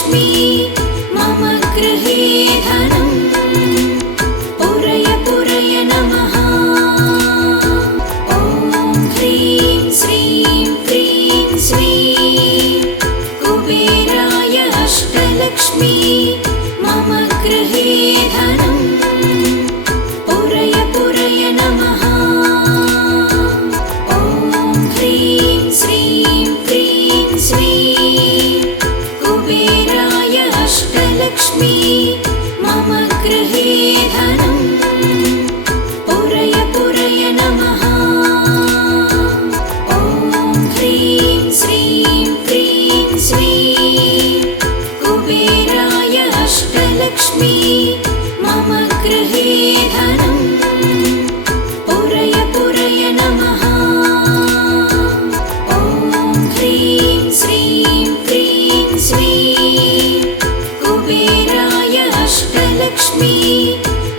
अष्टलक्ष्मी मम गृहे धनम् पूरय पूरय नमः। ॐ ह्रीं श्रीं क्रीं स्वीं कुबेराय अष्टलक्ष्मी मम गृहे धनम् पूरय पूरय नमः। ॐ ह्रीं श्रीं क्रीं स्वीं कुबेराय अष्टलक्ष्मी मम गृहे धनम् पूरय पूरय नमः। ॐ ह्रीं श्रीं क्रीं स्वीं कुबेराय अष्टलक्ष्मी मम गृहे धनम् पूरय पूरय नमः। ॐ ह्रीं श्रीं क्रीं स्वीं कुबेराय अष्टलक्ष्मी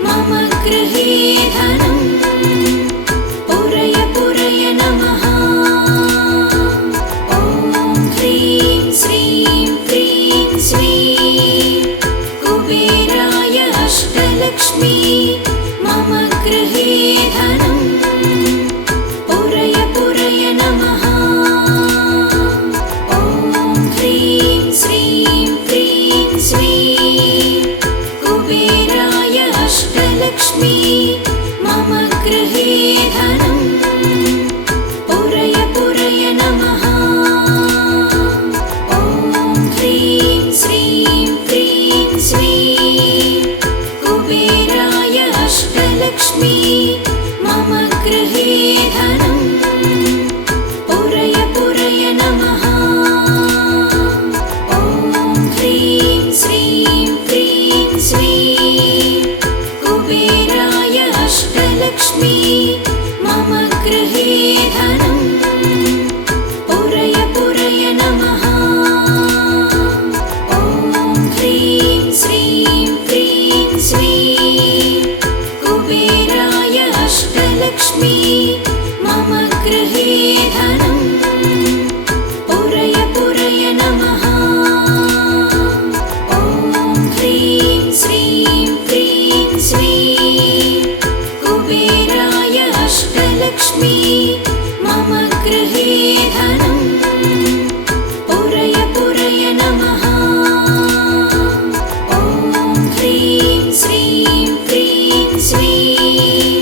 मम गृहे धनम् पूरय पूरय नमः। ॐ ह्रीं श्रीं क्रीं स्वीं कुबेराय अष्टलक्ष्मी मम गृहे धनम् पूरय पूरय नमः। ॐ ह्रीं श्रीं क्रीं स्वीं कुबेराय अष्टलक्ष्मी मम गृहे धनम् पूरय पूरय नमः। ॐ ह्रीं श्रीं क्रीं स्वीं कुबेराय अष्टलक्ष्मी मम गृहे धनम् पूरय पूरय नमः। ॐ ह्रीं श्रीं क्रीं स्वीं कुबेराय अष्टलक्ष्मी मम गृहे धनम् पूरय पूरय नमः। ॐ ह्रीं श्रीं क्रीं स्वीं कुबेराय अष्टलक्ष्मी मम गृहे धनम् पूरय पूरय नमः। ॐ ह्रीं श्रीं क्रीं स्वीं कुबेराय अष्टलक्ष्मी मम गृहे धनम् पूरय पूरय नमः। ॐ ह्रीं श्रीं क्रीं स्वीं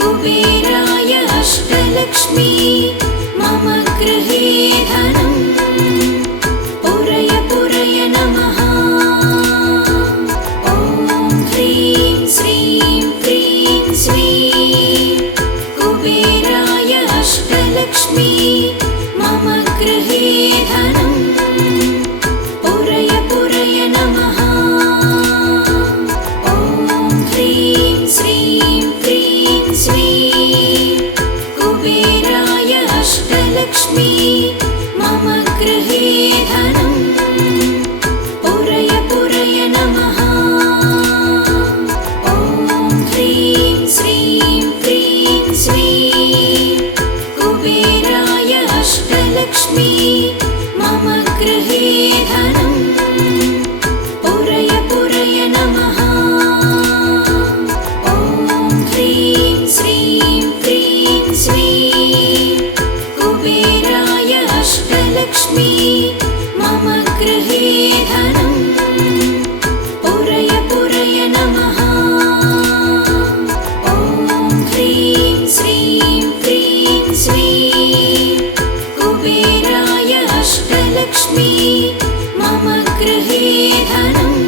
कुबेराय अष्टलक्ष्मी मम गृहे धनम् पूरय पूरय नमः। ॐ ह्रीं श्रीं क्रीं स्वीं कुबेराय अष्टलक्ष्मी मम गृहे धनम् पूरय पूरय नमः। ॐ ह्रीं श्रीं क्रीं स्वीं कुबेराय अष्टलक्ष्मी मम गृहे धनम् पूरय पूरय नमः। ॐ ह्रीं श्रीं क्रीं स्वीं कुबेराय अष्टलक्ष्मी मम गृहे धनम् पूरय पूरय नमः। ॐ ह्रीं श्रीं क्रीं स्वीं कुबेराय अष्टलक्ष्मी मम गृहे धनम् पूरय पूरय नमः। ॐ ह्रीं श्रीं क्रीं स्वीं कुबेराय अष्टलक्ष्मी मम गृहे धनम्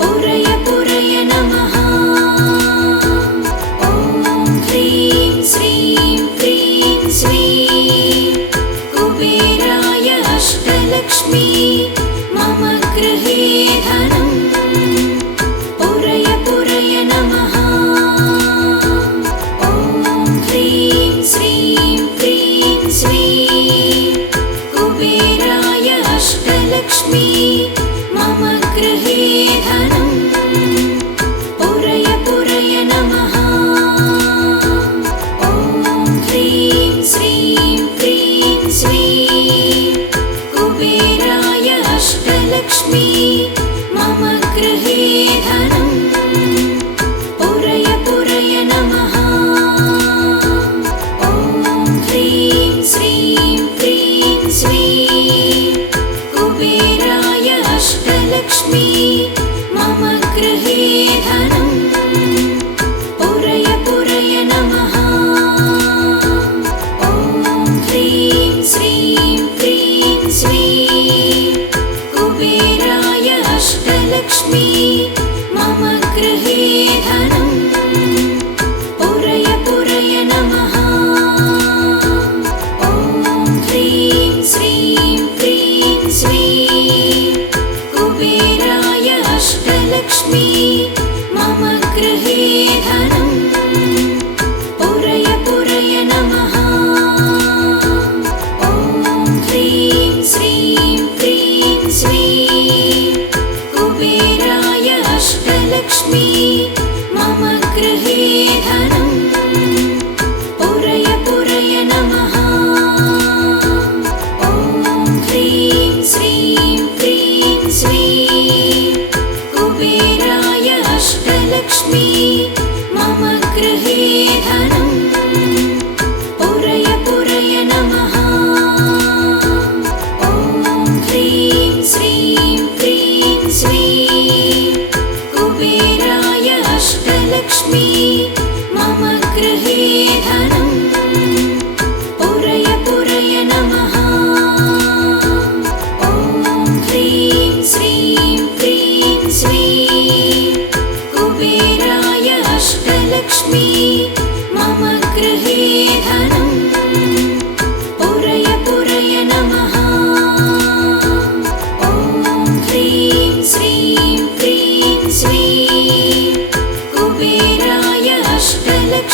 पूरय पूरय नमः। ॐ ह्रीं श्रीं क्रीं स्वीं कुबेराय अष्टलक्ष्मी मम गृहे धनम् पूरय पूरय नमः। ॐ ह्रीं श्रीं क्रीं स्वीं कुबेराय अष्टलक्ष्मी मम गृहे धनम् पूरय पूरय नमः। ॐ ह्रीं श्रीं क्रीं स्वीं कुबेराय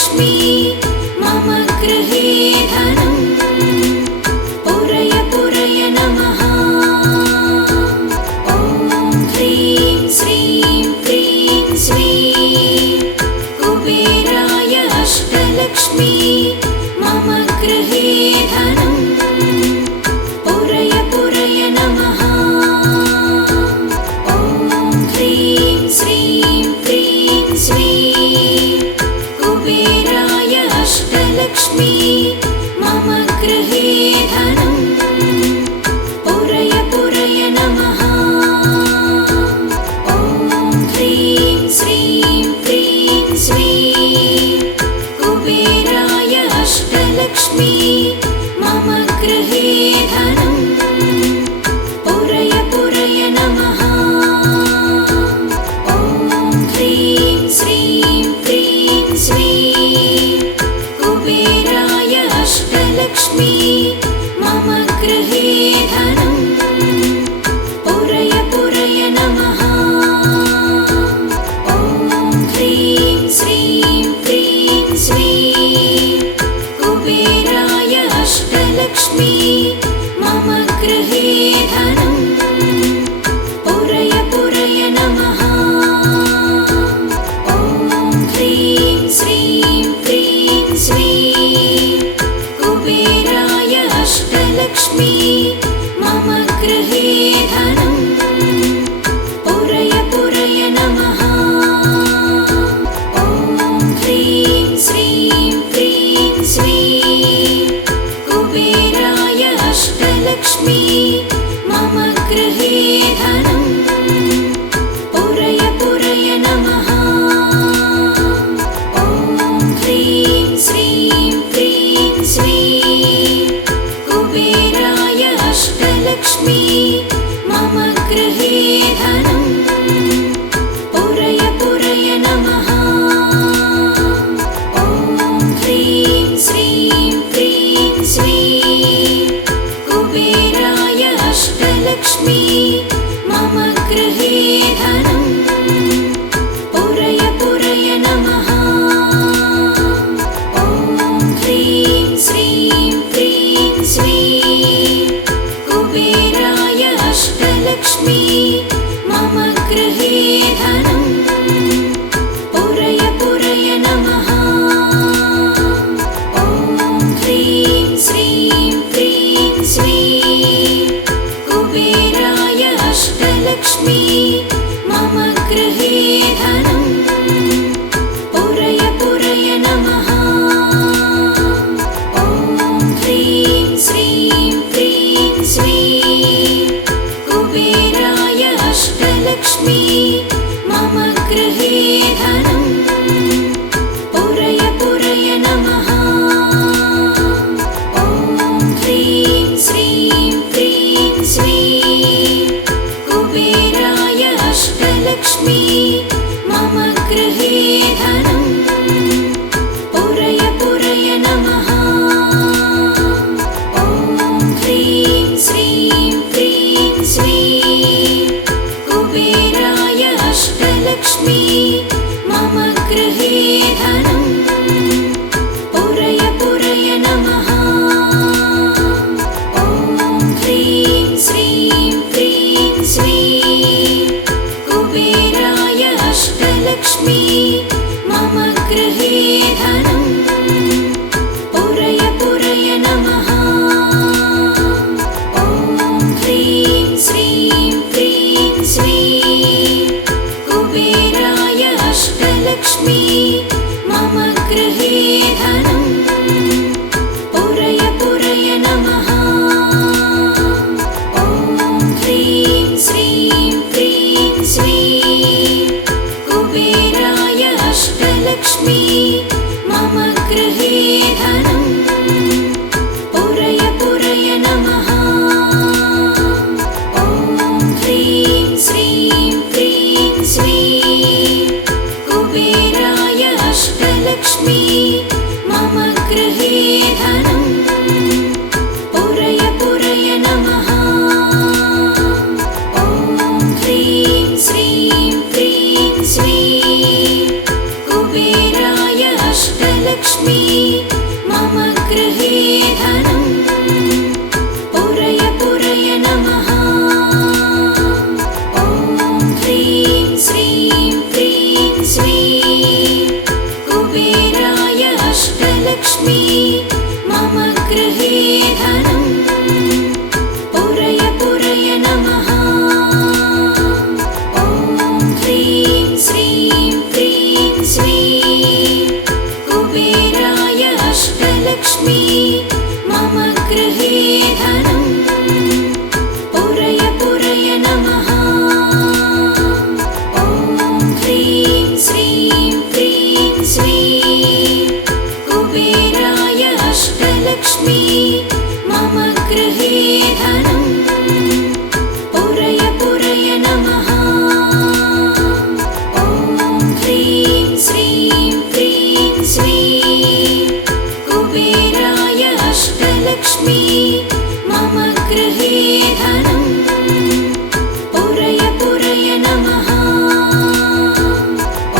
अष्टलक्ष्मी मम गृहे धनम् पुरय पुरय नमः। ॐ ह्रीं श्रीं क्रीं श्रीं कुबेराय अष्टलक्ष्मी मम गृहे धनम् पुरय पुरय नमः। ॐ ह्रीं श्रीं क्रीं श्रीं कुबेराय अष्टलक्ष्मी मम गृहे धनम् पुरय पुरय नमः। ॐ ह्रीं श्रीं क्रीं श्रीं कुबेराय अष्टलक्ष्मी मम गृहे धनम् पुरय पुरय नमः। ॐ ह्रीं श्रीं क्रीं श्रीं कुबेराय अष्टलक्ष्मी मम गृहे धनम् पुरय पुरय नमः। ॐ ह्रीं श्रीं क्रीं श्रीं कुबेराय अष्टलक्ष्मी मम गृहे धनम् पुरय पुरय नमः। ॐ ह्रीं श्रीं क्रीं श्रीं कुबेराय अष्टलक्ष्मी मम गृहे धनम् पुरय पुरय नमः। ॐ ह्रीं श्रीं क्रीं श्रीं कुबेराय अष्टलक्ष्मी मम गृहे धनम् पुरय पुरय नमः। ॐ ह्रीं श्रीं क्रीं श्रीं कुबेराय अष्टलक्ष्मी मम गृहे धनम् पुरय पुरय नमः। ॐ ह्रीं श्रीं क्रीं श्रीं कुबेराय अष्टलक्ष्मी मम गृहे धनम् पुरय पुरय नमः। ॐ ह्रीं श्रीं क्रीं श्रीं कुबेराय अष्टलक्ष्मी मम गृहे धनम् पुरय पुरय नमः। ॐ ह्रीं श्रीं क्रीं श्रीं कुबेराय अष्टलक्ष्मी मम गृहे धनम् पुरय पुरय नमः। ॐ ह्रीं श्रीं क्रीं श्रीं कुबेराय अष्टलक्ष्मी मम गृहे धनम् पुरय पुरय नमः। ॐ ह्रीं श्रीं क्रीं श्रीं कुबेराय अष्टलक्ष्मी मम गृहे धनम् पुरय पुरय नमः। ॐ ह्रीं श्रीं क्रीं श्रीं कुबेराय अष्टलक्ष्मी मम गृहे धनम् पुरय पुरय नमः। ॐ ह्रीं श्रीं क्रीं श्रीं कुबेराय अष्टलक्ष्मी मम गृहे धनम् पुरय पुरय नमः। ॐ ह्रीं श्रीं क्रीं श्रीं कुबेराय अष्टलक्ष्मी मम गृहे धनम् पुरय पुरय नमः। ॐ ह्रीं श्रीं क्रीं श्रीं कुबेराय अष्टलक्ष्मी मम गृहे धनम् पुरय पुरय नमः। ॐ ह्रीं श्रीं क्रीं श्रीं कुबेराय अष्टलक्ष्मी मम अष्टलक्ष्मी मम गृहे धनं पुरय पुरय नमः। ॐ ह्रीं श्रीं क्रीं श्रीं कुबेराय अष्टलक्ष्मी मम गृहे धनं पुरय पुरय नमः। ॐ ह्रीं श्रीं क्रीं श्रीं कुबेराय अष्टलक्ष्मी मम गृहे धनं पुरय पुरय नमः। ॐ ह्रीं श्रीं क्रीं श्रीं कुबेराय अष्टलक्ष्मी मम गृहे धनं पुरय पुरय नमः। ॐ ह्रीं श्रीं क्रीं श्रीं कुबेराय अष्टलक्ष्मी मम गृहे धनं पुरय पुरय नमः।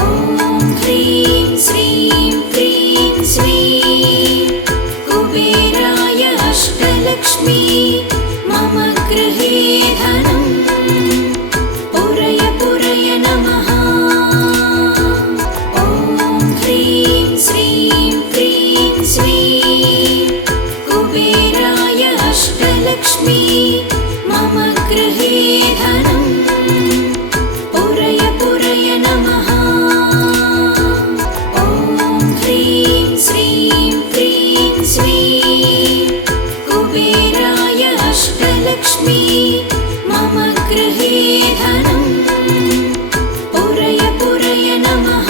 ॐ ह्रीं श्रीं क्रीं श्रीं कुबेराय अष्टलक्ष्मी मम गृहे धनं पुरय पुरय नमः। ॐ ह्रीं श्रीं क्रीं श्रीं कुबेराय अष्टलक्ष्मी मम गृहे धनं पुरय पुरय नमः। ॐ ह्रीं श्रीं क्रीं श्रीं कुबेराय अष्टलक्ष्मी मम गृहे धनं पुरय पुरय नमः।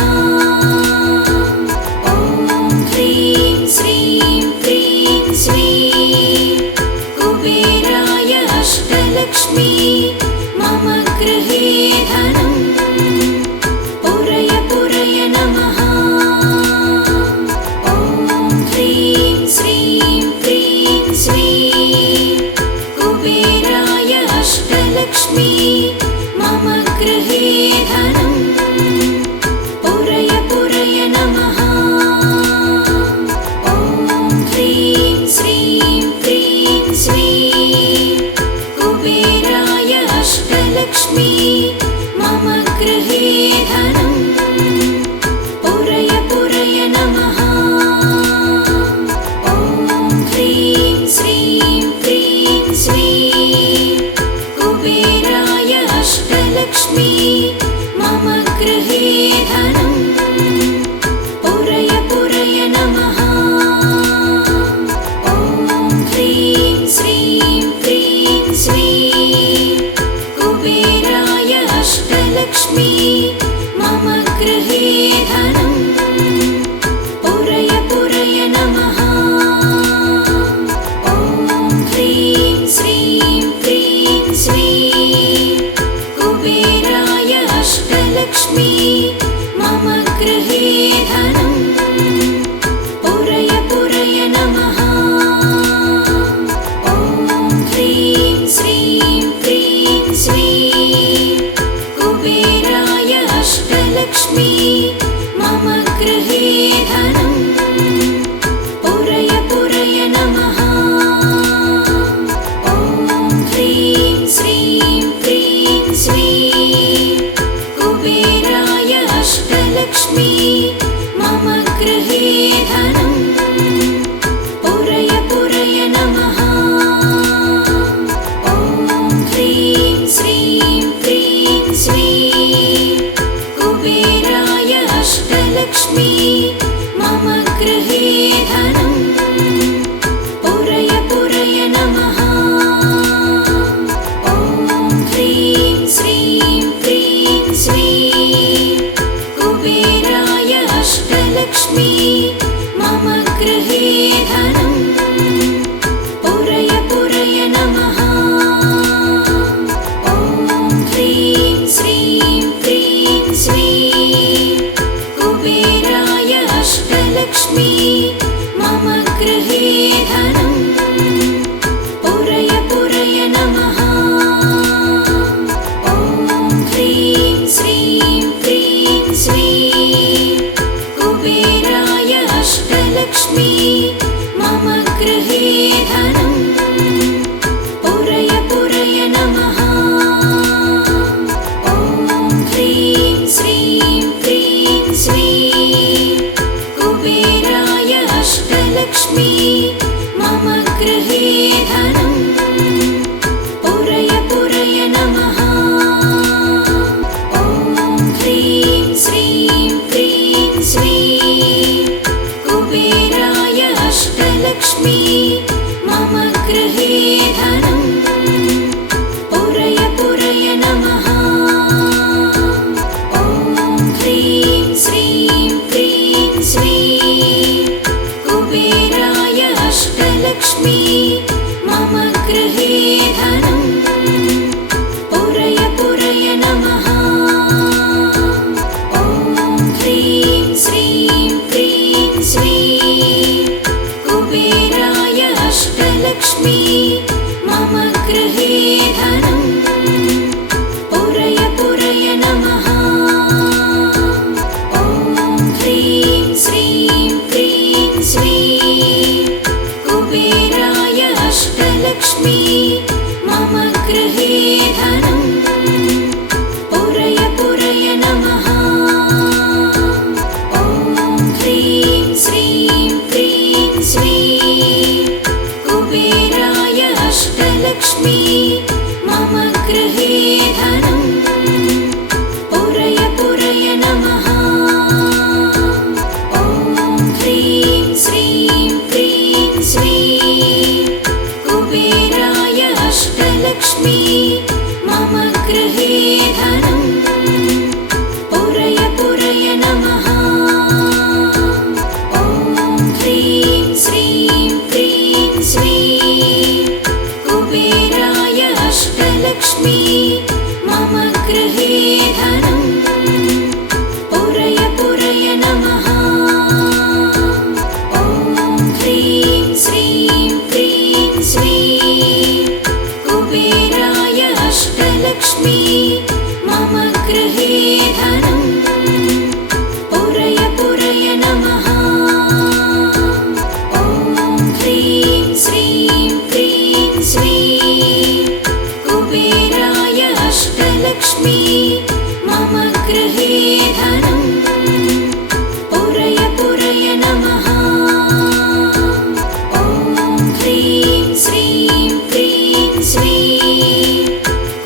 ॐ ह्रीं श्रीं क्रीं श्रीं कुबेराय अष्टलक्ष्मी मम गृहे धनं पुरय पुरय नमः। ॐ ह्रीं श्रीं क्रीं श्रीं कुबेराय अष्टलक्ष्मी मम गृहे धनं पुरय पुरय नमः। ॐ ह्रीं श्रीं क्रीं श्रीं कुबेराय अष्टलक्ष्मी मम गृहे धनं पुरय पुरय नमः। ॐ ह्रीं श्रीं क्रीं श्रीं कुबेराय अष्टलक्ष्मी मम गृहे धनं पुरय पुरय नमः। ॐ ह्रीं श्रीं क्रीं श्रीं कुबेराय अष्टलक्ष्मी मम गृहे धनं पुरय पुरय नमः। ॐ ह्रीं श्रीं क्रीं श्रीं कुबेराय अष्टलक्ष्मी मम गृहे धनं पुरय पुरय नमः। ॐ ह्रीं श्रीं क्रीं श्रीं कुबेराय अष्टलक्ष्मी मम गृहे धनं पुरय पुरय नमः। ॐ ह्रीं श्रीं क्रीं श्रीं कुबेराय अष्टलक्ष्मी मम गृहे धनं पुरय पुरय नमः। ॐ ह्रीं श्रीं क्रीं श्रीं कुबेराय अष्टलक्ष्मी मम गृहे धनं पुरय पुरय नमः। ॐ ह्रीं श्रीं क्रीं श्रीं कुबेराय अष्टलक्ष्मी मम गृहे धनं पुरय पुरय नमः। ॐ ह्रीं श्रीं क्रीं श्रीं कुबेराय अष्टलक्ष्मी मम गृहे धनं पुरय पुरय नमः। ॐ ह्रीं श्रीं क्रीं श्रीं कुबेराय अष्टलक्ष्मी मम गृहे धनं पुरय पुरय नमः। ॐ ह्रीं श्रीं क्रीं श्रीं कुबेराय अष्टलक्ष्मी मम गृहे धनं पुरय पुरय नमः। ॐ ह्रीं श्रीं क्रीं श्रीं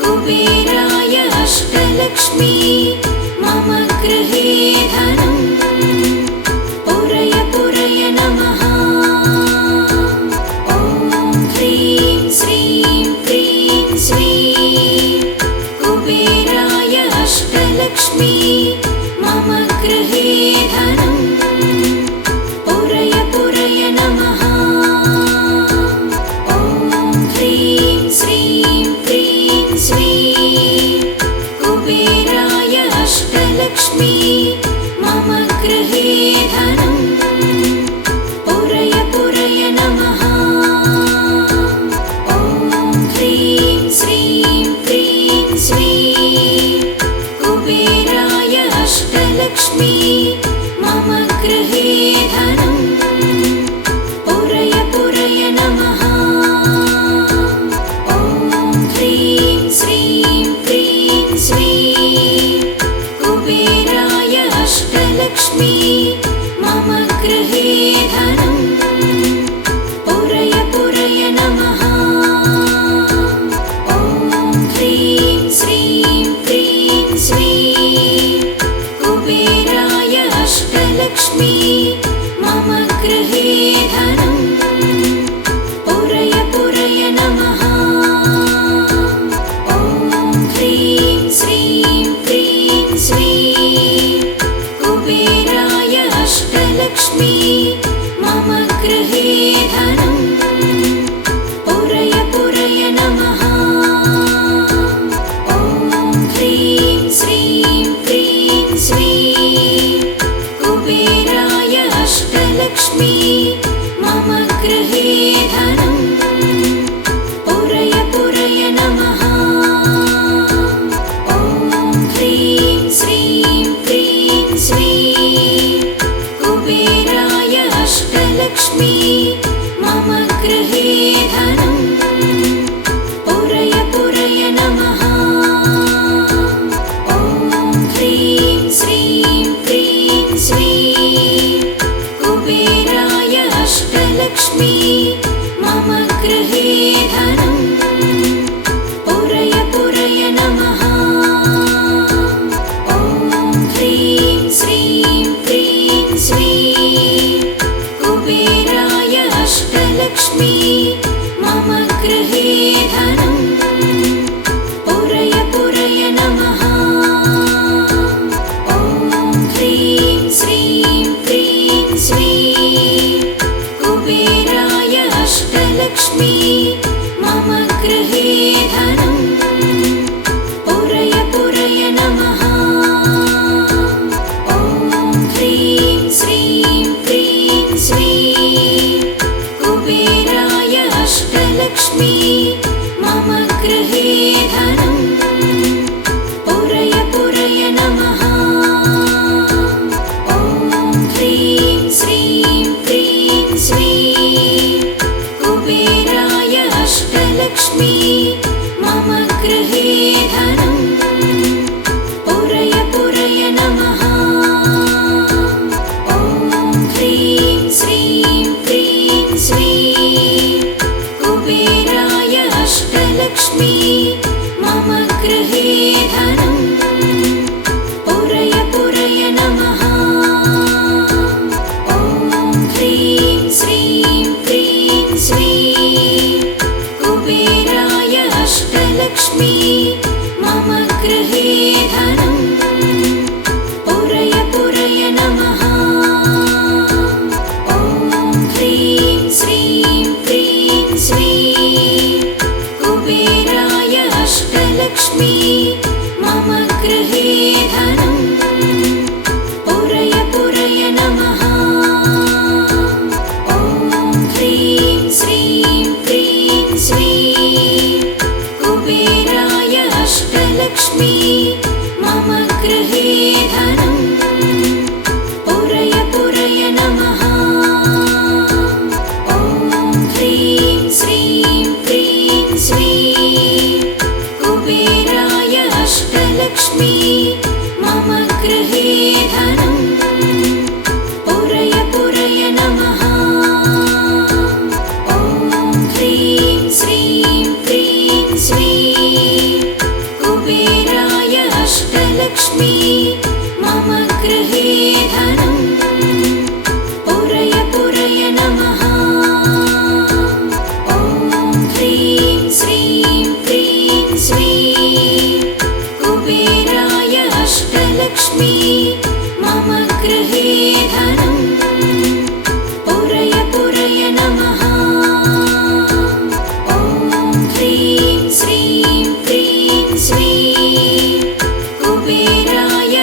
कुबेराय अष्टलक्ष्मी मम गृहे धनं पुरय पुरय नमः। ॐ ह्रीं श्रीं क्रीं श्रीं कुबेराय अष्टलक्ष्मी मम गृहे धनं पुरय पुरय नमः। ॐ ह्रीं श्रीं क्रीं श्रीं कुबेराय अष्टलक्ष्मी मम गृहे धनं पुरय पुरय नमः। ॐ ह्रीं श्रीं क्रीं श्रीं कुबेराय अष्टलक्ष्मी मम गृहे धनं पुरय पुरय नमः। ॐ ह्रीं श्रीं क्रीं श्रीं कुबेराय अष्टलक्ष्मी मम गृहे धनं पुरय पुरय नमः। ॐ ह्रीं श्रीं क्रीं श्रीं कुबेराय अष्टलक्ष्मी मम गृहे धनं पुरय पुरय नमः। ॐ ह्रीं श्रीं क्रीं श्रीं कुबेराय अष्टलक्ष्मी मम गृहे धनं पुरय पुरय नमः। ॐ ह्रीं श्रीं क्रीं श्रीं कुबेराय अष्टलक्ष्मी मम गृहे धनं पुरय पुरय नमः। ॐ ह्रीं श्रीं क्रीं श्रीं कुबेराय अष्टलक्ष्मी मम गृहे धनं पुरय पुरय नमः। ॐ ह्रीं श्रीं क्रीं श्रीं कुबेराय अष्टलक्ष्मी मम गृहे धनं पुरय पुरय नमः। ॐ ह्रीं श्रीं क्रीं श्रीं कुबेराय अष्टलक्ष्मी मम गृहे धनं पुरय पुरय नमः। ॐ ह्रीं श्रीं क्रीं श्रीं कुबेराय अष्टलक्ष्मी मम गृहे धनं पुरय पुरय नमः। ॐ ह्रीं श्रीं क्रीं श्रीं कुबेराय अष्टलक्ष्मी मम गृहे धनं पुरय पुरय नमः। ॐ ह्रीं श्रीं क्रीं श्रीं कुबेराय अष्टलक्ष्मी मम गृहे धनं पुरय पुरय नमः। ॐ ह्रीं श्रीं क्रीं श्रीं कुबेराय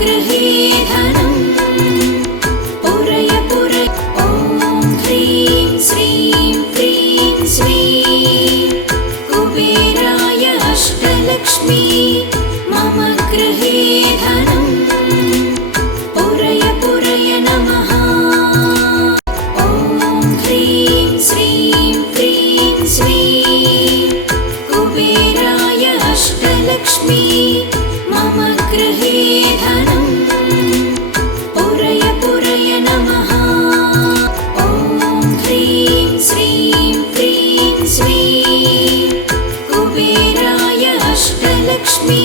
गृहे धनम् पुरय पुरय ॐ ह्रीं श्रीं क्रीं श्रीं कुबेराय अष्टलक्ष्मी मम गृहे धनम् पुरय पुरय नमः ॐ ह्रीं श्रीं क्रीं श्रीं कुबेराय अष्टलक्ष्मी मम गृहे धनम् पुरय पुरय नमः ॐ ह्रीं श्रीं क्रीं श्रीं कुबेराय अष्टलक्ष्मी